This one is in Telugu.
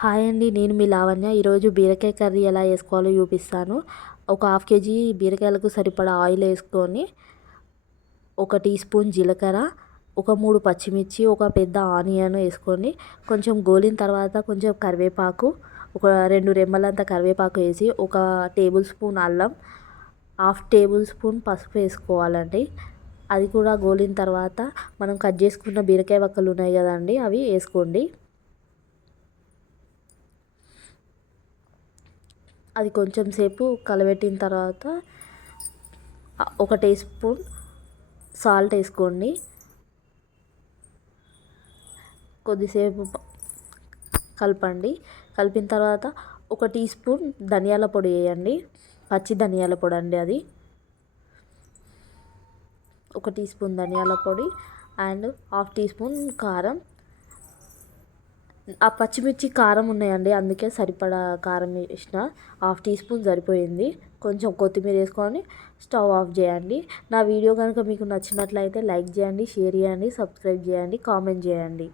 హాయ్ అండి, నేను మీ లావణ్య. ఈరోజు బీరకాయ కర్రీ ఎలా చేసుకోవాలో చూపిస్తాను. ఒక హాఫ్ కేజీ బీరకాయలకు సరిపడా ఆయిల్ వేసుకొని, ఒక టీ స్పూన్ జీలకర్ర, ఒక 3 పచ్చిమిర్చి, ఒక పెద్ద ఆనియన్ వేసుకొని, కొంచెం గోలిన తర్వాత కొంచెం కరివేపాకు, ఒక 2 రెమ్మలంత కరివేపాకు వేసి, ఒక టేబుల్ స్పూన్ అల్లం, హాఫ్ టేబుల్ స్పూన్ పసుపు వేసుకోవాలండి. అది కూడా గోలిన తర్వాత మనం కట్ చేసుకున్న బీరకాయ వక్కలు ఉన్నాయి కదండి, అవి వేసుకోండి. అది కొంచెం సేపు కలబెట్టిన తర్వాత ఒక టీ స్పూన్ సాల్ట్ వేసుకోండి. కొద్దిసేపు కలపండి. కలిపిన తర్వాత ఒక టీ స్పూన్ ధనియాల పొడి వేయండి. పచ్చి ధనియాల పొడి అండి అది. ఒక టీ స్పూన్ ధనియాల పొడి అండ్ హాఫ్ టీ స్పూన్ కారం. ఆ పచ్చిమిర్చి కారం ఉన్నాయండి, అందుకే సరిపడా కారం వేసిన. హాఫ్ టీ స్పూన్ సరిపోయింది. కొంచెం కొత్తిమీర వేసుకొని స్టవ్ ఆఫ్ చేయండి. నా వీడియో కనుక మీకు నచ్చినట్లయితే లైక్ చేయండి, షేర్ చేయండి, సబ్స్క్రైబ్ చేయండి, కామెంట్ చేయండి.